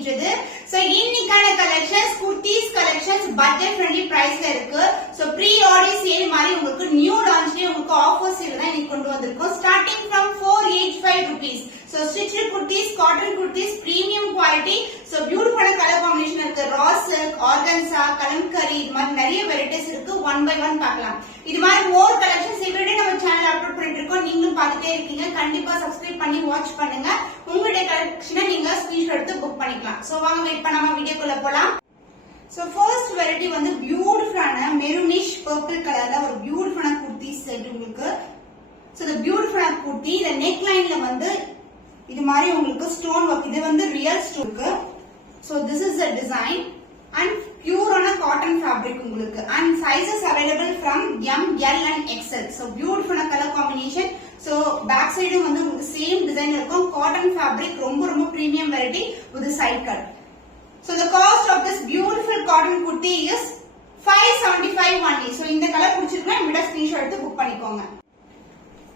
அப்படின்றது. சோ இன்னைக்கான collections kurtis collections budget friendly பிரைஸ்ல இருக்கு. சோ ப்ரீ ஆர்டர் சேல் மாதிரி உங்களுக்கு நியூ லான்ச்லயே உங்களுக்கு ஆஃபர் சேல் தான் இன்னைக்கு கொண்டு வந்திருக்கோம். Starting from 485 rupees. So stitched kurtis, cotton kurtis, premium quality. So beautiful color combination இருக்கு. raw silk, organza, kalamkari இது மாதிரி நிறைய varieties இருக்கு. one by one பார்க்கலாம். இது மாதிரி more collections everyday நம்ம சேனல் அப்லோட் பண்ணிட்டு இருக்கோம். நீங்களும் பார்த்துட்டே இருக்கீங்க. கண்டிப்பா சப்ஸ்கிரைப் பண்ணி வாட்ச் பண்ணுங்க. உங்களுடைய கலெக்ஷனை நீங்க ஸ்கிரீன்ஷாட் எடுத்து புக் பண்ணிக்கலாம். சோ வாங்க வெயிட் பண்ணாம வீடியோக்குள்ள போலாம். So first variety வந்து பியூட்டிஃபுல்லான மெரூனிஷ் பர்பிள் கலர்ல ஒரு பியூட்டிஃபுல்லான kurtis செட் உங்களுக்கு. So the beautiful kurti the neckline la vandu idu mari ungalku stone work idu vandu real stone. So this is the design and pure on a cotton fabric ungalku and sizes available from M, L and XL. So beautiful color combination. So back side vandu ungalku same design irukum. Cotton fabric romba premium variety with a side cut. So the cost of this beautiful cotton kurti is 575 only. So இந்த colour பிடிச்சிருக்கா இந்த screenshot எடுத்து book பண்ணிக்கோங்க.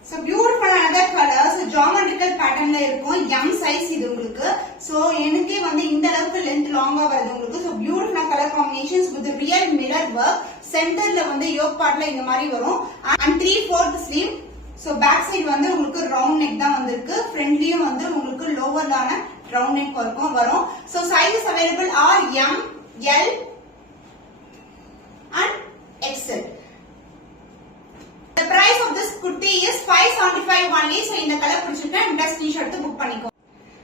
So beautiful another color. So geometrical pattern la irukum. M size idu ungalku. So enake vandu inda alavukku length long ah varudhu ungalku. So beautiful color combinations with real mirror work. Center la vandu yoke part la indha mari varum and 3/4 sleeve. So back side vandu ungalku round neck da vandirukku. Front liyum vandu ungalku lower lana round neck varum. So sizes available are M, L and XL. The price of this kurti is 575 only. So இந்த colour பிடிச்சிருக்கா இந்த screenshot எடுத்து book பண்ணிக்கோ.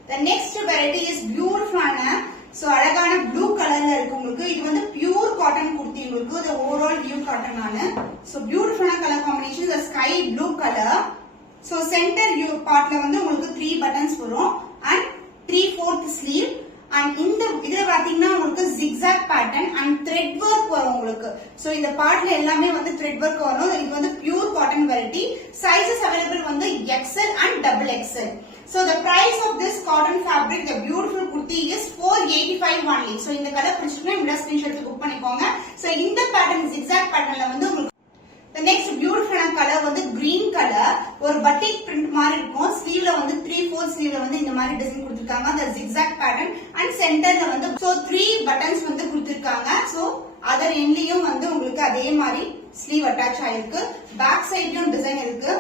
The next variety is beautiful ஆன so அழகான blue கலர்ல இருக்கு உங்களுக்கு. இது வந்து பியூர் காட்டன் kurti உங்களுக்கு. the overall view காட்டன் ஆன so beautiful ஆன colour combination the sky blue color. So center view partல வந்து உங்களுக்கு 3 buttons வரும் and 3/4 sleeve. And இந்த இதுல பாத்தீங்கன்னா உங்களுக்கு zigzag pattern and thread work வரும் உங்களுக்கு. So இந்த பார்ட்ல எல்லாமே வந்து thread work வரும். இது வந்து pure cotton variety. Sizes available வந்து XL and double XL. So the price of this cotton fabric the beautiful kurti is 485 only. So இந்த கலர் பிடிச்சிருந்தா இந்த ஸ்கிரீன்ஷாட் எடுத்து புக் பண்ணிக்கோங்க. So இந்த pattern zigzag patternல வந்து உங்களுக்கு the next beautiful color வந்து green color ஒரு batik print மாதிரி இருக்கும். sleeve ல வந்து 3/4 sleeve ல வந்து இந்த மாதிரி டிசைன் கொடுத்திருக்காங்க. the zigzag pattern and center ல வந்து so 3 buttons வந்து கொடுத்திருக்காங்க. so other endலயும் வந்து உங்களுக்கு அதே மாதிரி sleeve attach ஆயிருக்கு. back sideலயும் டிசைன் இருக்கு.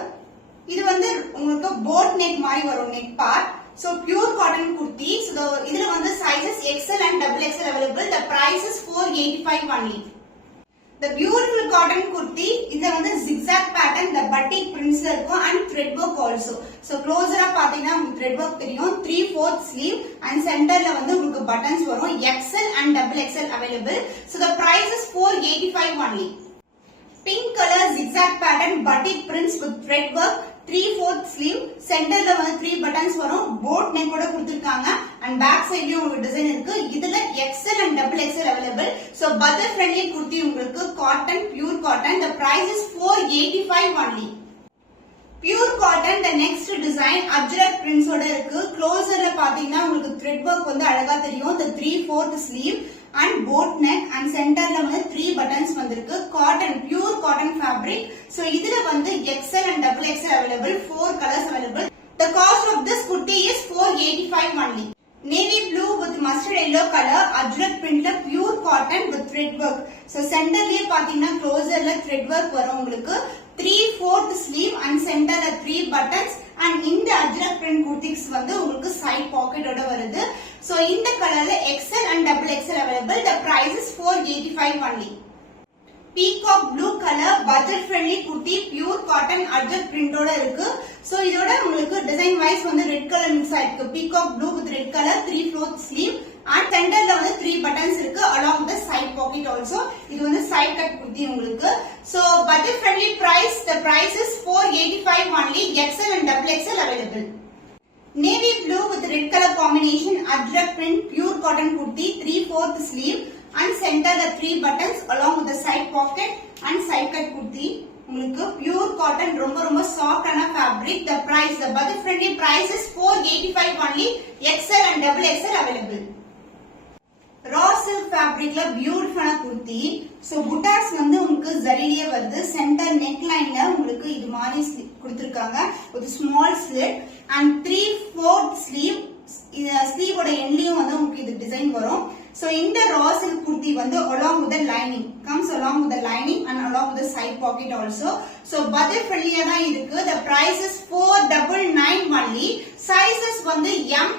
இது வந்து உங்களுக்கு boat neck மாதிரி வரும் neck part. so pure cotton kurti. so இதுல வந்து sizes XL and double XL available. the price is 485 only. The beautiful cotton kurti இந்த வந்து zigzag pattern the batik prints இருக்கும் and thread work also. So closer ஆ பாத்தீங்கன்னா thread work தெரியும். 3/4 sleeve and centerல வந்து உங்களுக்கு buttons வரும். XL and double XL available. So the price is 485 only. Pink color zigzag pattern batik prints with thread work 3/4 sleeve. centerல வந்து 3 buttons வரும். boat neck ஓட கொடுத்திருக்காங்க and back sideலயும் உங்களுக்கு டிசைன் இருக்கு. இதுல XL and double XL available. So budget friendly kurti உங்களுக்கு cotton pure cotton. the price is 485 only. Pure cotton the next design ajrak prints ஓட இருக்கு. closerல பாத்தீங்கன்னா உங்களுக்கு thread work வந்து அழகா தெரியும். the 3/4 sleeve and boat neck and centerல வந்து 3 buttons வந்திருக்கு. cotton pure cotton fabric. so இதுல வந்து XL and double XL available. 4 colors available. the cost of this kurti is 485 only. navy blue with mustard yellow color ajrak print la pure cotton with thread work. so centerலயே பாத்தீங்கன்னா closerல thread work வரும் உங்களுக்கு. 3/4 sleeve and centerல 3 buttons and இந்த ajrak print kurtis வந்து உங்களுக்கு side pocket ஓட வருது. so இந்த கலர்ல XL and double XL available. the price is 485 only. peacock blue color budget friendly kurti pure cotton ajrak print ஓட இருக்கு. so இதோட உங்களுக்கு டிசைன் வைஸ் வந்து ரெட் கலர் மிக்ஸ் ஆயிருக்கு. peacock blue with red color 3/4 sleeve and centerல வந்து 3 buttons இருக்கு along the side pocket also. இது வந்து side cut kurti உங்களுக்கு. so budget friendly price the price is 485 only. XL and double XL available. navy blue with red color combination ajrak print pure cotton kurti 3/4 sleeve and center the 3 buttons along with the side pocket and side cut kurti. உங்களுக்கு pure cotton ரொம்ப soft ஆன fabric. the price the budget friendly price is 485 only. XL and double XL available. raw silk fabricல beautiful ஆன kurti. so buttas வந்து உங்களுக்கு zariலயே வருது. center neckline ல உங்களுக்கு இது மாதிரி கொடுத்திருக்காங்க with small slit and 3/4 sleeve. Sleeve ஓட எண்ட்லயும் வந்து உங்களுக்கு இது டிசைன் வரும். சோ இந்த ரா சில்க் kurti வந்து along with the lining comes along with the lining and along with the side pocket also. So budget friendly தான் இருக்கு. The price is 499 only. Sizes வந்து M,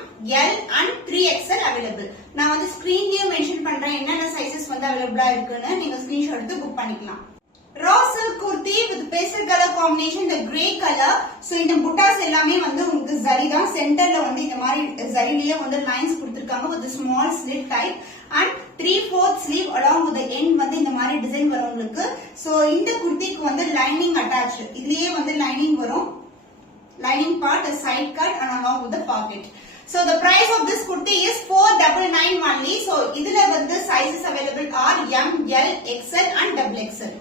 L and 3XL available. நான் வந்து ஸ்கிரீன்லயே mention பண்றேன் என்னென்ன sizes வந்து அவைலபிளா இருக்குன்னு நீங்க ஸ்கிரீன்ஷாட் எடுத்து புக் பண்ணிக்கலாம். Raw silk kurti with pastel color combination, the grey color. So இந்த புட்டாஸ் எல்லாமே வந்து உங்களுக்கு ஜரி தான். சென்டர்ல வந்து இந்த மாதிரி ஜரிலயே வந்து லைன்ஸ் கொடுத்திருக்காங்க with a small slit type and 3/4 sleeve along with the end வந்து இந்த மாதிரி டிசைன் வரும் உங்களுக்கு. So இந்த குர்த்திக்கு வந்து லைனிங் அட்டாச்ட். இதுலயே வந்து லைனிங் வரும். Lining part, a side cut and along with the pocket. So the price of this kurti is 499 only. So இதுல வந்து sizes available are M, L, XL and XXL.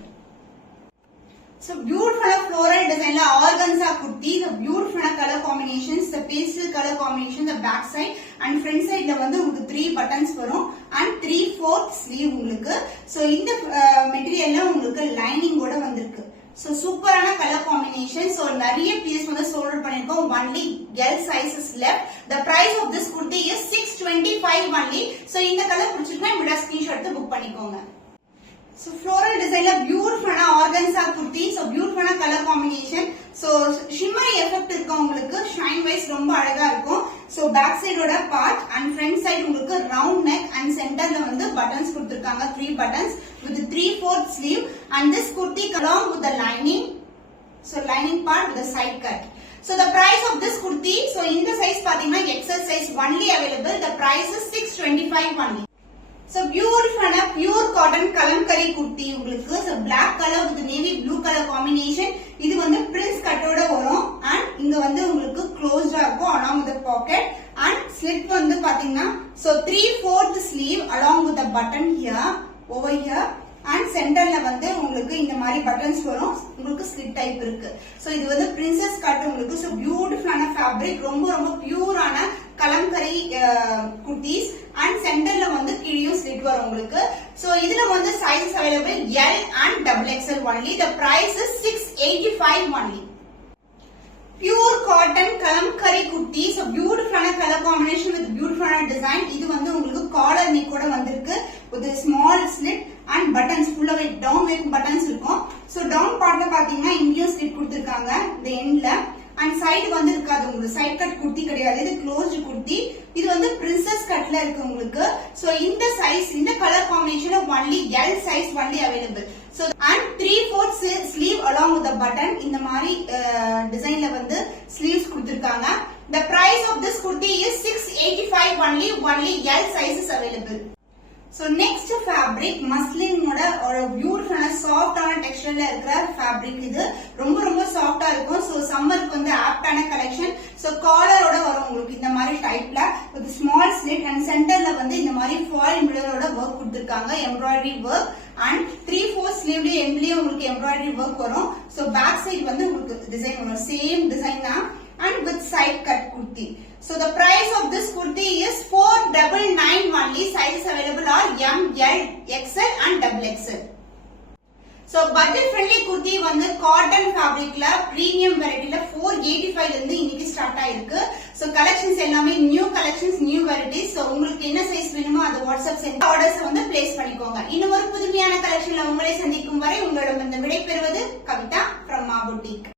So beautiful floral design la organza kurti, the beautiful color combinations, the pastel color combination, the back side and front side la வந்து உங்களுக்கு 3 buttons வரும் and 3/4 sleeve உங்களுக்கு. So இந்த மெட்டீரியல்ல உங்களுக்கு lining ஓட வந்திருக்கு. So சூப்பரான colour combination. So நிறைய பீஸ் வந்து சோல்ட் பண்ணிருக்கோம். only L sizes left. The price of this kurti is 625 only. So இந்த கலர் பிடிச்சிருந்தா இந்த ஸ்கிரீன்ஷாட் எடுத்து புக் பண்ணிக்கோங்க. So floral design la beautiful organza kurti. So beautiful color combination. So shimmery effect இருக்கு உங்களுக்கு. shine wise ரொம்ப அழகா இருக்கும். So back side ஓட part and front side உங்களுக்கு round neck and centerல வந்து buttons கொடுத்திருக்காங்க 3 buttons with 3/4 sleeve and this kurti along with the lining. So lining part with the side cut. So the price of this kurti, so in the size பாத்தீங்கன்னா XL size only available. The price is 625 only. So beautiful pure cotton kalamkari kurti உங்களுக்கு. So black color with navy blue color combination. இது வந்து prince cut ஓட வரும் and இங்க வந்து உங்களுக்கு closed இருக்கும் along with the pocket and slit வந்து பாத்தீங்கன்னா so 3/4 sleeve along with the button here over here and centerல வந்து உங்களுக்கு இந்த மாதிரி buttons வரும். உங்களுக்கு slit type இருக்கு. So இது வந்து princess cut உங்களுக்கு. So beautiful ஆன fabric, ரொம்ப ரொம்ப pure ஆன கலம்கரி kurtis and centerல வந்து கீழயும் slit வரும் உங்களுக்கு. So இதுல வந்து sizes available L and XXL only. The price is 685 only. Pure cotton kalamkari kurti. So beautiful color combination with beautiful design. இது வந்து உங்களுக்கு collar neck ஓட வந்திருக்கு with a small slit and buttons full of down weight buttons இருக்கும். So down partல பாத்தீங்கன்னா இங்கேயும் slit கொடுத்திருக்காங்க the endல and side வந்து இருக்காது உங்களுக்கு. side cut kurti கிடையாது. இது closed kurti. இது வந்து princess cutல இருக்கு உங்களுக்கு. So இந்த size இந்த color combination only L size only available. So and 3/4 sleeve along with the button இந்த மாதிரி டிசைன்ல வந்து sleeves கொடுத்திருக்காங்க. The price of this kurti is 685 only. Only L sizes available. So next fabric muslin ஓட ஒரு பியூட்டிஃபுல்லான சாஃப்ட்டான டெக்ஸ்சர்ல இருக்கிற fabric. இது ரொம்ப ரொம்ப சாஃப்ட்டா இருக்கும். So சம்மருக்கு வந்து ஆப்டான கலெக்ஷன். So காலர் ஓட வரும் உங்களுக்கு இந்த மாதிரி டைப்ல with small slit and centerல வந்து இந்த மாதிரி foil embroidery work கொடுத்திருக்காங்க. embroidery work and 3/4 sleeve endலயே உங்களுக்கு embroidery work வரும். So back side வந்து உங்களுக்கு டிசைன் வரும். சேம் டிசைன் தான் and with side cut kurti. So the price of this kurti is 499 only. Sizes available are M, L, XL and XXL. So budget friendly kurti வந்து cotton fabricல premium varietyல 485 இருந்து இன்னைக்கு start ஆயிருக்கு. So collections எல்லாமே new collections, new varieties. So உங்களுக்கு என்ன size வேணுமோ அது WhatsApp send orders வந்து பிளேஸ் பண்ணிக்கோங்க. இன்னும் ஒரு புதுமையான கலெக்ஷன்ல உங்களை சந்திக்கும் வரை உங்களிடம் விடை பெறுவது கவிதா from Ma Boutique.